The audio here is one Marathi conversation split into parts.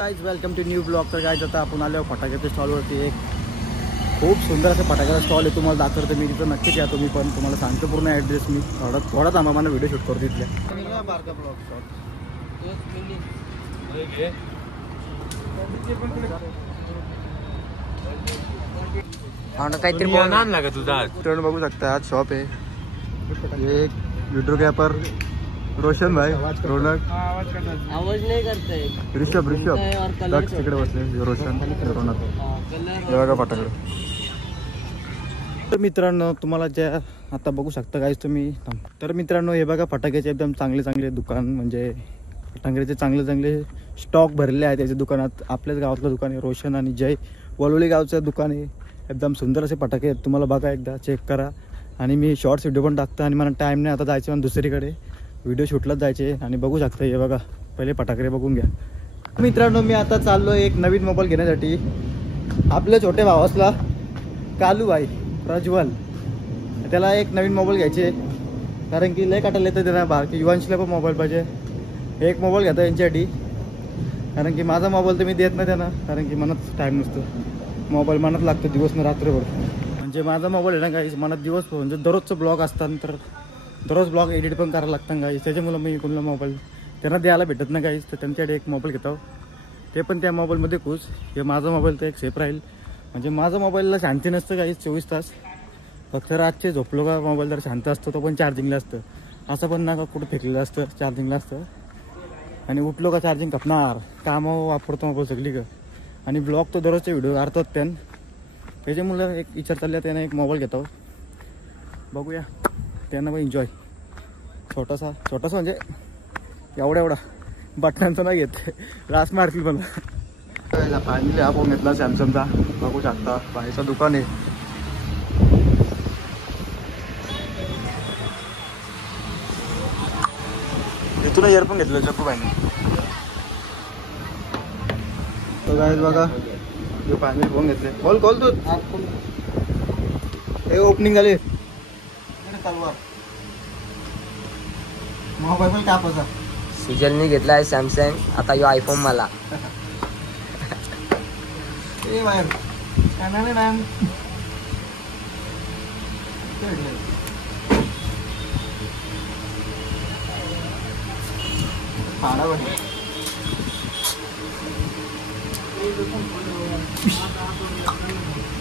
Guys welcome to new blog. तर गाइज आता आपण आलो फटाक्याच्या स्टॉलवरती. एक खूप सुंदर असं फटाक्याचा स्टॉल आहे. तुम्हाला दाखवतो मी तिथं. नक्कीच या तुम्ही पण. तुम्हाला सांगतो पूर्ण ॲड्रेस. मी थोडा थांबा, मला व्हिडिओ शूट करतो तिथल्या. काहीतरी आणला का तुझा? तुम्ही बघू शकता आज शॉप आहे. एक व्हिडिओग्राफर रोशन भाई, रौनक, आवाज नाही करताय. ऋषभ दक्ष तिकडे बसले. रोशन, रौनक. हे बघा फटाकडे. तर मित्रांनो तुम्हाला ज्या आता बघू शकता गाईज तुम्ही. तर मित्रांनो हे बघा फटाक्याचे एकदम चांगले दुकान, म्हणजे फटाक्याचे चांगले स्टॉक भरले आहे त्याच्या दुकानात. आपल्याच गावातलं दुकान आहे रोशन आणि जय. वलोली गावचं दुकान आहे. एकदम सुंदर असे फटाके आहेत. तुम्हाला बघा एकदा चेक करा. आणि मी शॉर्ट्स व्हिडिओ पण टाकतो. आणि मला टाईम नाही आता जायचं मला दुसरीकडे व्हिडिओ शूटलाच जायचे. आणि बघू शकता हे बघा पहिले फटाके बघून घ्या. मित्रांनो मी आता चाललो एक नवीन मोबाईल घेण्यासाठी. आपल्या छोट्या भावासला कालूभाई प्रज्वल, त्याला एक नवीन मोबाईल घ्यायचे. कारण की लय काटायला येतं त्यांना बाहेर की युवांशीला पण मोबाईल पाहिजे. एक मोबाईल घेता यांच्यासाठी. कारण की माझा मोबाईल तर मी देत नाही त्यांना. कारण की मनात टाईम नसतो. मोबाईल मनात लागतो दिवस न रात्रभर. म्हणजे माझा मोबाईल आहे ना काहीच मनात दिवस म्हणजे दररोजचं ब्लॉग असतात. तर दररोज ब्लॉग एडिट पण करायला लागतं काहीच. त्याच्यामुळं मी कोणाला मोबाईल त्यांना द्यायला भेटत नाही काहीच. तर त्यांच्याकडे एक मोबाईल घेतो. ते पण त्या मोबाईलमध्ये खुश. हे माझा मोबाईल तर एक सेफ राहील. म्हणजे माझा मोबाईलला शांती नसतं काहीच 24 तास. फक्त रातचे झोपलो का मोबाईल जर शांत असतो. तो पण चार्जिंगला असतं. असं पण ना का कुठं फेकलेलं असतं, चार्जिंगला असतं. आणि उठलो का चार्जिंग खपणार. कामावर वापरतो मोबाईल सगळी का. आणि ब्लॉग तो दररोजचे व्हिडिओ काढतात त्याच्यामुळं एक विचार चालला त्यानं एक मोबाईल घेतो. बघूया त्यांना पण एन्जॉय. छोटासा म्हणजे एवढा बटनांचा नाही घेत. रास मारतील मला. फायनली हा फोन घेतला सॅमसंगचा. बघू शकता बाहेरचं दुकान आहे. इथून इयरफोन घेतलं चक्कू बाईने. तो गाईज बघा फायनली फोन घेतले. कॉल तू हे ओपनिंग झाली. मोबाईल पण कापायचा. सुजलने घेतलाय सॅमसंग. आता यो आयफोन मला. ए बाहेर नाही मॅम.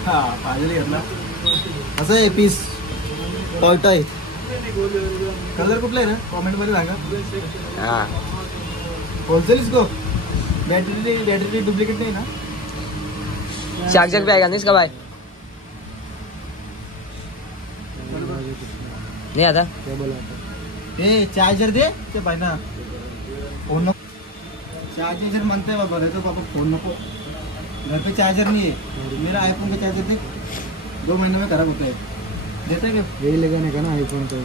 हा फायनली घेतला. असं आहे पीस टॉयटा आहे. कलर कुठला आहे ना कॉमेंट मध्ये सांगा. हा होलसेल इसको. बॅटरी डुप्लिकेट नाही ना. चार्जर भी आएगा नहीं इसका भाई. नहीं आता. ए चार्जर दे ते भाई ना. फोन नको. चार्जर मांगते बाबा. नहीं तो पापा फोन नको. घर पे चार्जर नहीं है. मेरा आईफोन का चार्जर दे. 2 महीने में खराब होता है. देता क्या यही लगाने का ना आईफोन को.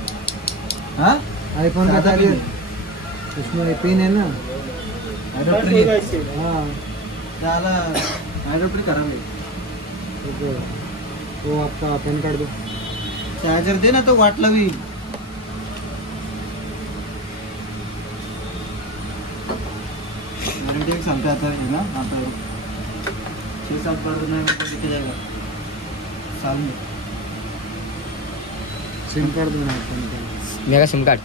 हाँ आईफोन का चार्जर उसमें पिन है ना. हाँ ज़्यादा एडोप्टर खराब है. तो आपका पैन कार्ड दो. चार्जर दे ना तो वाट लवी. एक सांगता आता है ना. आता 6-7 बार नहीं दिख जाएगा साल में. सिम कार्ड देना है. मेरा सिम कार्ड.